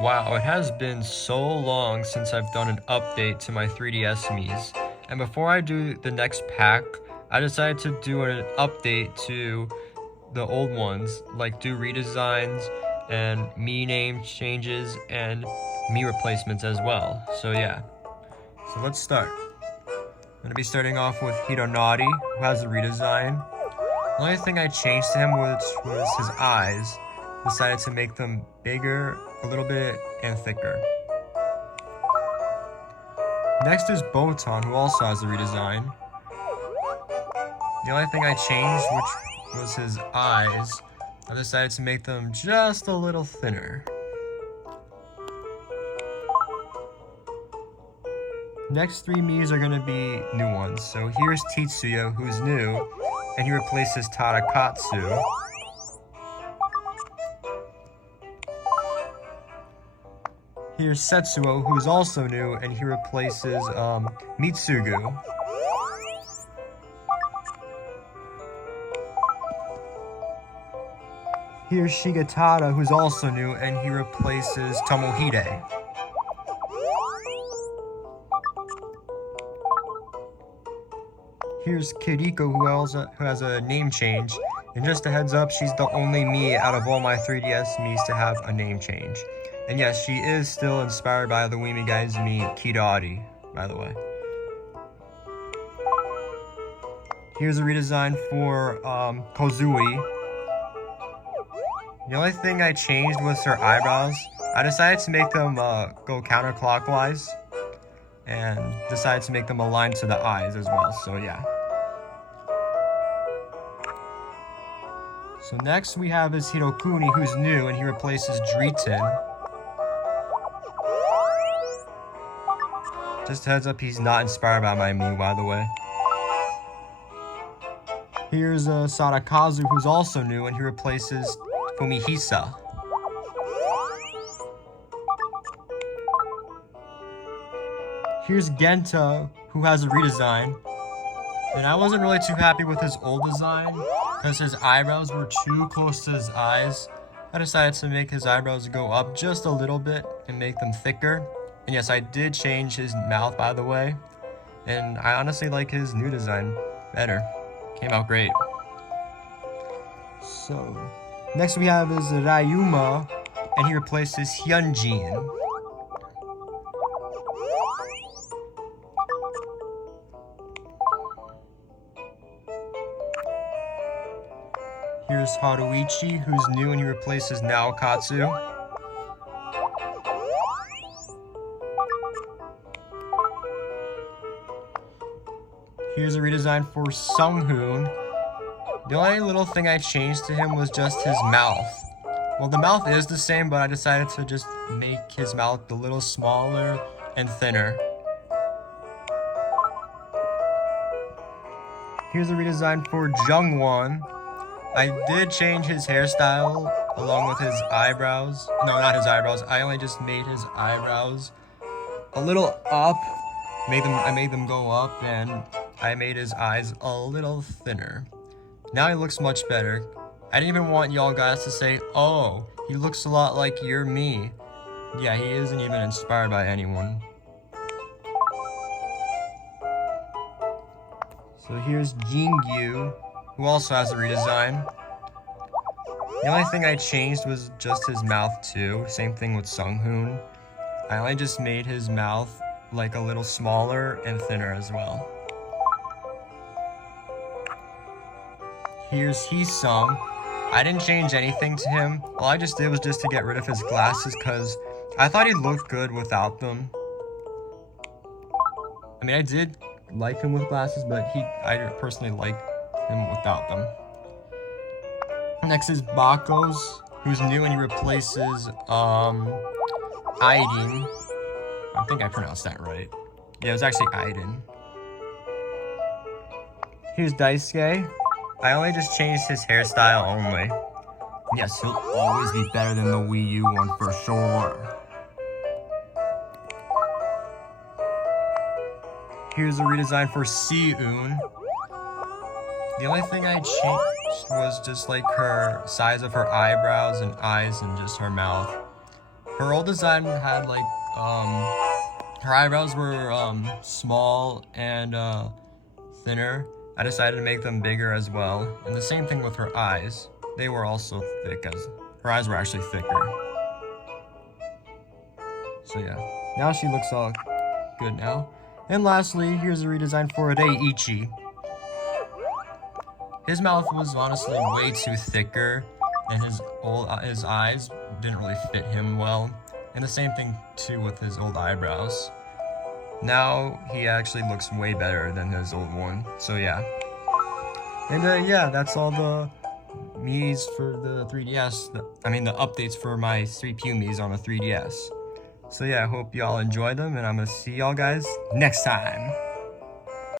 Wow, it has been so long since I've done an update to my 3DS Mii's. And before I do the next pack, I decided to do an update to the old ones, like do redesigns and Mii name changes and Mii replacements as well. So yeah, so let's start. I'm going to be starting off with Hironari, who has a redesign. The only thing I changed to him was his eyes. Decided to make them bigger, a little bit, and thicker. Next is Botan, who also has a redesign. The only thing I changed, which was his eyes, I decided to make them just a little thinner. Next three Mii's are going to be new ones. So here's Tetsuya, who's new, and he replaces Tadakatsu. Here's Setsuo, who's also new, and he replaces Mitsugu. Here's Shigetada, who's also new, and he replaces Tomohide. Here's Kiriko, who has a name change, and just a heads up, she's the only Mii out of all my 3DS Mii's to have a name change. And yes, she is still inspired by the Weemy Guys Mii Kirari, by the way. Here's a redesign for Kozui. The only thing I changed was her eyebrows. I decided to make them go counterclockwise, and decided to make them aligned to the eyes as well, so yeah. So next we have is Hirokuni, who's new, and he replaces Dritten. Just a heads up, he's not inspired by my Mii, by the way. Here's Sadakazu, who's also new, and he replaces Fumihisa. Here's Genta, who has a redesign. And I wasn't really too happy with his old design, because his eyebrows were too close to his eyes. I decided to make his eyebrows go up just a little bit and make them thicker. And yes, I did change his mouth, by the way. And I honestly like his new design better. Came out great. So, next we have is Ryuma, and he replaces Hyunjin. Here's Haruichi, who's new, and he replaces Naokatsu. Here's a redesign for Sunghoon. The only little thing I changed to him was just his mouth. Well, the mouth is the same, but I decided to just make his mouth a little smaller and thinner. Here's a redesign for Jungwon. I did change his hairstyle along with his eyebrows. No, not his eyebrows. I only just made his eyebrows a little up. I made them go up, and I made his eyes a little thinner. Now he looks much better. I didn't even want y'all guys to say, oh, he looks a lot like your Mii. Yeah, he isn't even inspired by anyone. So here's Jingyu, who also has a redesign. The only thing I changed was just his mouth too. Same thing with Sunghoon. I only just made his mouth like a little smaller and thinner as well. Here's Hisung. I didn't change anything to him. All I just did was just to get rid of his glasses, because I thought he looked good without them. I mean, I did like him with glasses, but I personally like him without them. Next is Bakos, who's new, and he replaces Aiden. I think I pronounced that right. Yeah, it was actually Aiden. Here's Daisuke. I only just changed his hairstyle only. Yes, he'll always be better than the Wii U one for sure. Here's a redesign for Si-eun. The only thing I changed was just like her size of her eyebrows and eyes and just her mouth. Her old design had like her eyebrows were small and thinner. I decided to make them bigger as well, and the same thing with her eyes. They were also thick, as her eyes were actually thicker. So yeah, now she looks all good now. And lastly, here's a redesign for Ichi. His mouth was honestly way too thicker, and his eyes didn't really fit him well. And the same thing too with his old eyebrows. Now he actually looks way better than his old one. So yeah. And yeah, that's all the Mii's for the 3DS. The updates for my CPU Mii's on the 3DS. So yeah, I hope y'all enjoy them, and I'm gonna see y'all guys next time.